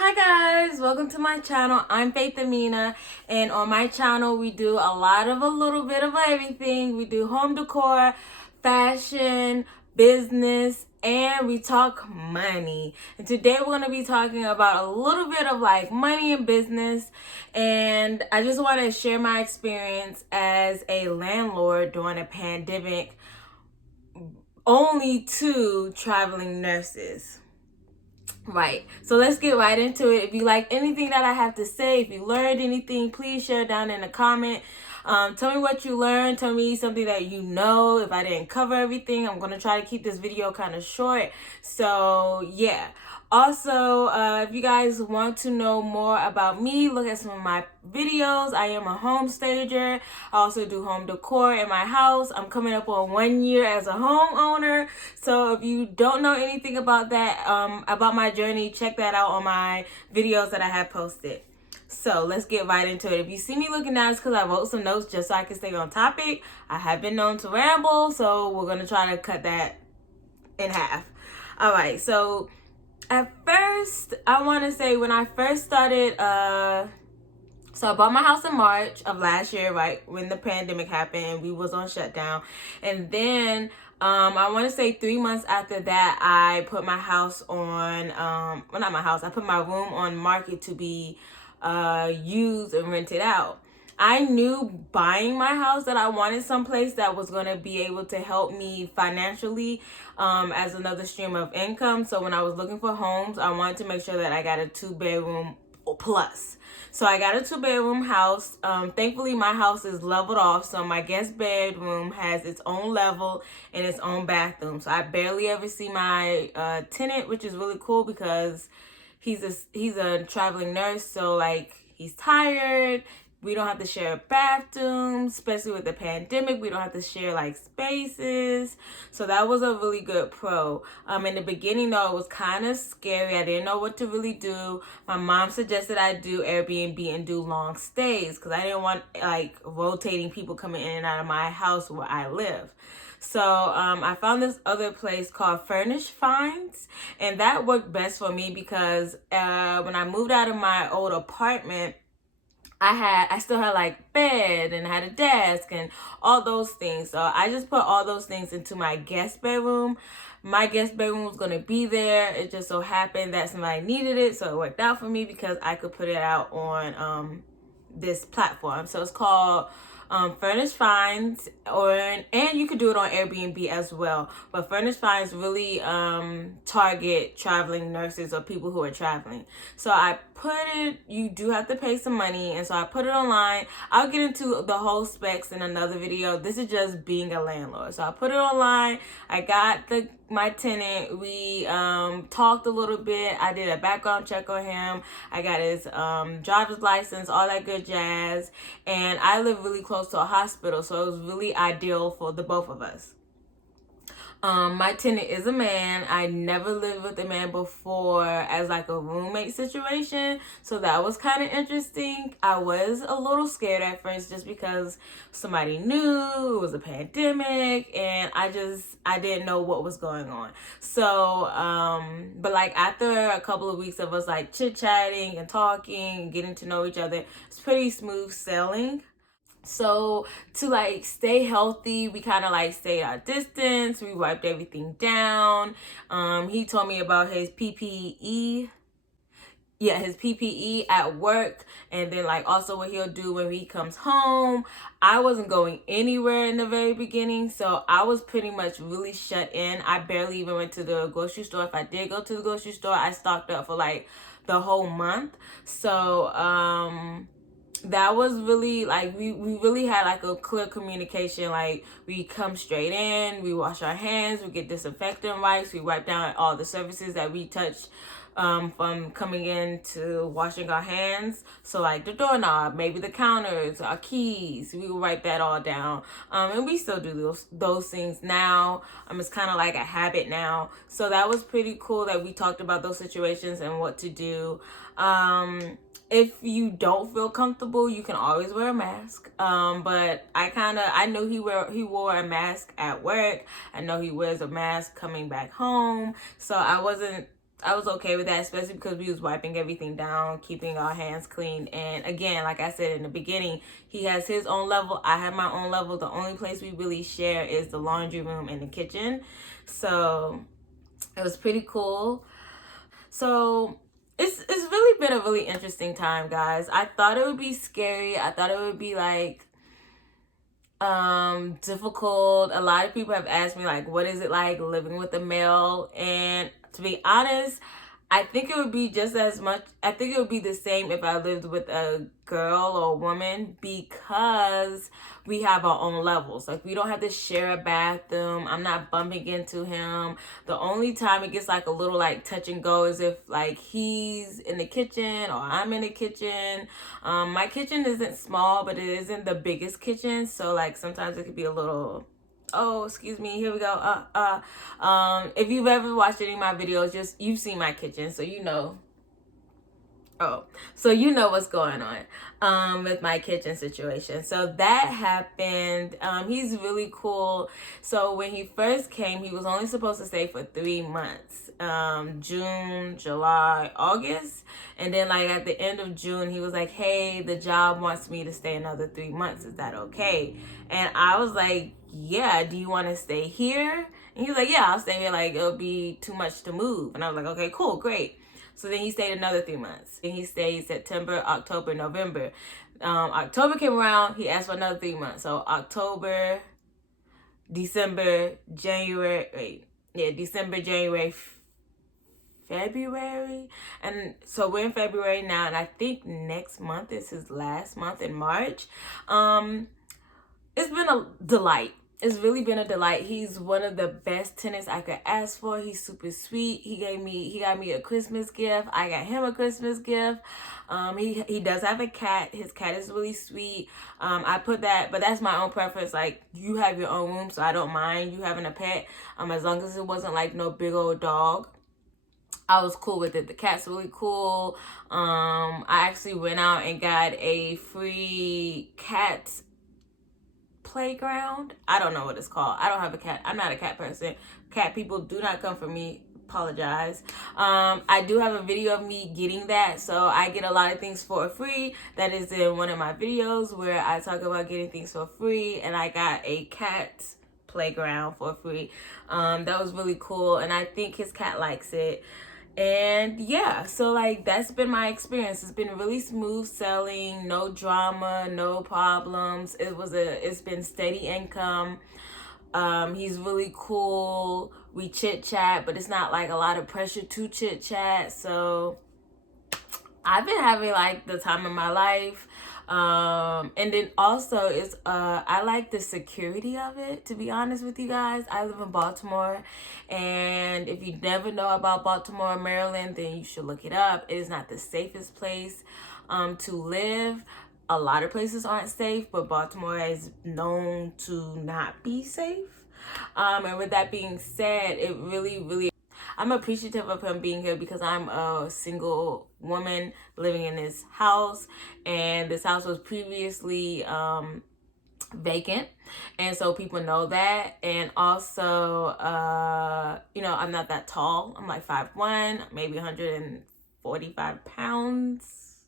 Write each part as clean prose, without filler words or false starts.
Hi guys, welcome to my channel. I'm Faith Amina, and on my channel we do a little bit of everything. We do home decor, fashion, business, and we talk money. And today we're going to be talking about a little bit of like money and business, and I just want to share my experience as a landlord during a pandemic only to traveling nurses. Right. So let's get right into it. If you like anything that I have to say, if you learned anything, please share down in the comment. Tell me what you learned. Tell me something that you know. If I didn't cover everything, I'm going to try to keep this video kind of short. So yeah. Also, if you guys want to know more about me, look at some of my videos. I am a home stager. I also do home decor in my house. I'm coming up on 1 year as a homeowner. So if you don't know anything about that, about my journey, check that out on my videos that I have posted. So let's get right into it. If you see me looking down, it's because I wrote some notes just so I can stay on topic. I have been known to ramble, so we're going to try to cut that in half. All right, so at first, I want to say when I first started, so I bought my house in March of last year, right when the pandemic happened. We was on shutdown, and then I want to say 3 months after that, I put my house on, well, not my house. I put my room on market to be used and rented out. I knew buying my house that I wanted someplace that was going to be able to help me financially as another stream of income. So when I was looking for homes, I wanted to make sure that I got a 2-bedroom plus. So I got a 2-bedroom house. Thankfully, my house is leveled off. So my guest bedroom has its own level and its own bathroom. So I barely ever see my tenant, which is really cool because he's a traveling nurse. So like he's tired. We don't have to share bathrooms, especially with the pandemic. We don't have to share like spaces. So that was a really good pro. In the beginning though, it was kind of scary. I didn't know what to really do. My mom suggested I do Airbnb and do long stays because I didn't want like rotating people coming in and out of my house where I live. So I found this other place called Furnish Finds, and that worked best for me because when I moved out of my old apartment, I still had like bed and I had a desk and all those things. So I just put all those things into my guest bedroom. My guest bedroom was going to be there. It just so happened that somebody needed it. So it worked out for me because I could put it out on this platform. So it's called Furnish Finds, and you could do it on Airbnb as well. But Furnish Finds really target traveling nurses or people who are traveling. So I put it, you do have to pay some money, and so I put it online. I'll get into the whole specs in another video. This is just being a landlord. So I put it online. I got my tenant. We talked a little bit. I did a background check on him. I got his driver's license, all that good jazz. And I live really close to a hospital, so it was really ideal for the both of us. My tenant is a man. I never lived with a man before as like a roommate situation, so that was kind of interesting. I was a little scared at first just because somebody new, it was a pandemic, and I didn't know what was going on. So but like after a couple of weeks of us like chit-chatting and talking and getting to know each other, it's pretty smooth sailing. So to like stay healthy, we kind of like stayed our distance. We wiped everything down. He told me about his PPE. Yeah, his PPE at work, and then like also what he'll do when he comes home. I wasn't going anywhere in the very beginning, so I was pretty much really shut in. I barely even went to the grocery store. If I did go to the grocery store, I stocked up for like the whole month. So that was really like we really had like a clear communication. Like we come straight in, we wash our hands, we get disinfectant wipes, we wipe down all the surfaces that we touched from coming in to washing our hands. So like the doorknob, maybe the counters, our keys, we will write that all down. And we still do those things now. It's kind of like a habit now. So that was pretty cool that we talked about those situations and what to do. If you don't feel comfortable, you can always wear a mask. But I know he wore a mask at work. I know he wears a mask coming back home. So I wasn't I was okay with that, especially because we was wiping everything down, keeping our hands clean. And again, like I said in the beginning, he has his own level. I have my own level. The only place we really share is the laundry room and the kitchen. So it was pretty cool. So it's really been a really interesting time, guys. I thought it would be scary. I thought it would be like difficult. A lot of people have asked me like, what is it like living with a male? And to be honest, I think it would be just as much, I think it would be the same if I lived with a girl or a woman, because we have our own levels. Like, we don't have to share a bathroom. I'm not bumping into him. The only time it gets like a little like touch and go is if like he's in the kitchen or I'm in the kitchen. My kitchen isn't small, but it isn't the biggest kitchen. So like sometimes it could be a little, oh, excuse me, here we go. If you've ever watched any of my videos, you've seen my kitchen, so you know. Oh, so you know what's going on with my kitchen situation. So that happened. He's really cool. So when he first came, he was only supposed to stay for 3 months. June, July, August. And then like at the end of June, he was like, hey, the job wants me to stay another 3 months. Is that okay? And I was like, yeah, do you want to stay here? And he was like, yeah, I'll stay here. Like, it'll be too much to move. And I was like, okay, cool, great. So then he stayed another 3 months. And he stayed September, October, November. October came around, he asked for another 3 months. So October, December, January, December, January, February. And so we're in February now, and I think next month is his last month in March. It's been a delight. It's really been a delight. He's one of the best tenants I could ask for. He's super sweet. He got me a Christmas gift. I got him a Christmas gift. He does have a cat. His cat is really sweet. I put that, but that's my own preference. Like, you have your own room, so I don't mind you having a pet. As long as it wasn't like no big old dog, I was cool with it. The cat's really cool. I actually went out and got a free cat playground. I don't know what it's called. I don't have a cat. I'm not a cat person. Cat people, do not come for me. Apologize. I do have a video of me getting that, so I get a lot of things for free. That is in one of my videos where I talk about getting things for free, and I got a cat playground for free. That was really cool, and I think his cat likes it. And yeah, so like that's been my experience. It's been really smooth sailing, no drama, no problems. It's been steady income. He's really cool. We chit chat, but it's not like a lot of pressure to chit chat. So I've been having like the time of my life. And then also it's I like the security of it, to be honest with you guys. I live in Baltimore, and if you never know about Baltimore, Maryland, then you should look it up. It is not the safest place to live. A lot of places aren't safe, but Baltimore is known to not be safe. And with that being said, it really, I'm appreciative of him being here, because I'm a single woman living in this house, and this house was previously vacant, and so people know that. And also you know, I'm not that tall. I'm like 5'1", maybe 145 pounds,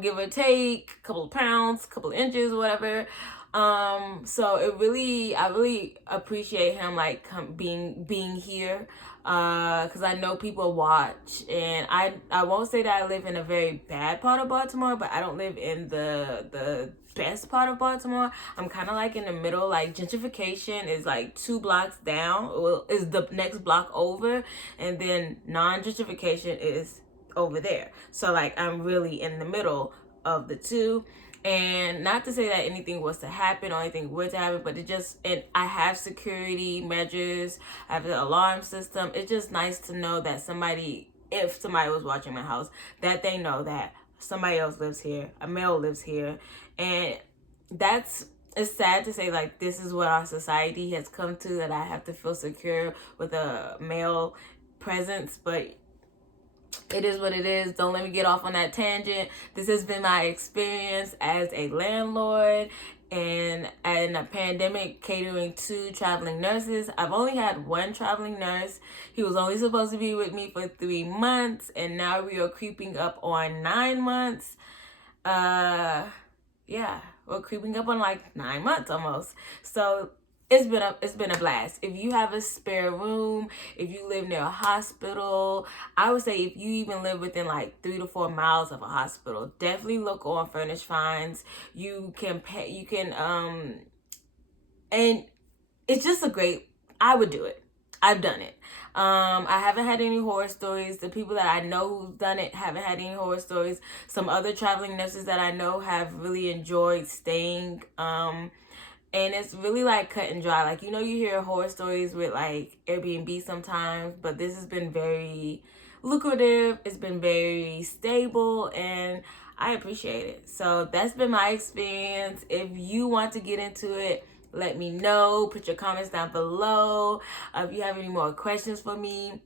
give or take a couple of pounds, couple of inches, whatever. So I really appreciate him like being here, because I know people watch, and I won't say that I live in a very bad part of Baltimore, but I don't live in the best part of Baltimore. I'm kind of like in the middle. Like, gentrification is like 2 blocks down, well, is the next block over, and then non-gentrification is over there. So like I'm really in the middle of the two. And not to say that anything was to happen or anything were to happen, but and I have security measures, I have the alarm system. It's just nice to know that if somebody was watching my house, that they know that somebody else lives here, a male lives here. And it's sad to say, like, this is what our society has come to, that I have to feel secure with a male presence. But it is what it is. Don't let me get off on that tangent. This has been my experience as a landlord and in a pandemic catering to traveling nurses. I've only had one traveling nurse. He was only supposed to be with me for 3 months, and now we are creeping up on 9 months. Yeah, we're creeping up on like 9 months almost. So it's been a blast. If you have a spare room, if you live near a hospital, I would say if you even live within like 3 to 4 miles of a hospital, definitely look on Furnish Finds. You can pay, and it's just a great, I would do it. I've done it. I haven't had any horror stories. The people that I know who've done it haven't had any horror stories. Some other traveling nurses that I know have really enjoyed staying. And it's really like cut and dry. Like, you know, you hear horror stories with like Airbnb sometimes, but this has been very lucrative. It's been very stable, and I appreciate it. So that's been my experience. If you want to get into it, let me know. Put your comments down below. If you have any more questions for me,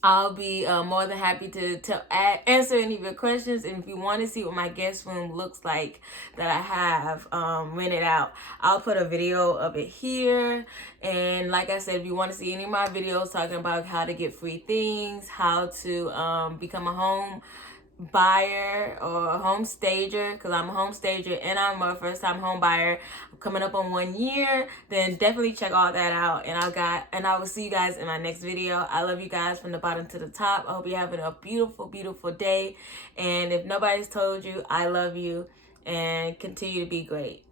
I'll be more than happy to answer any of your questions. And if you want to see what my guest room looks like that I have rented out, I'll put a video of it here. And like I said, if you want to see any of my videos talking about how to get free things, how to become a home buyer or a home stager, because I'm a home stager and I'm a first time home buyer, I'm coming up on 1 year, then definitely check all that out. And I will see you guys in my next video. I love you guys from the bottom to the top. I hope you're having a beautiful day, and if nobody's told you, I love you, and continue to be great.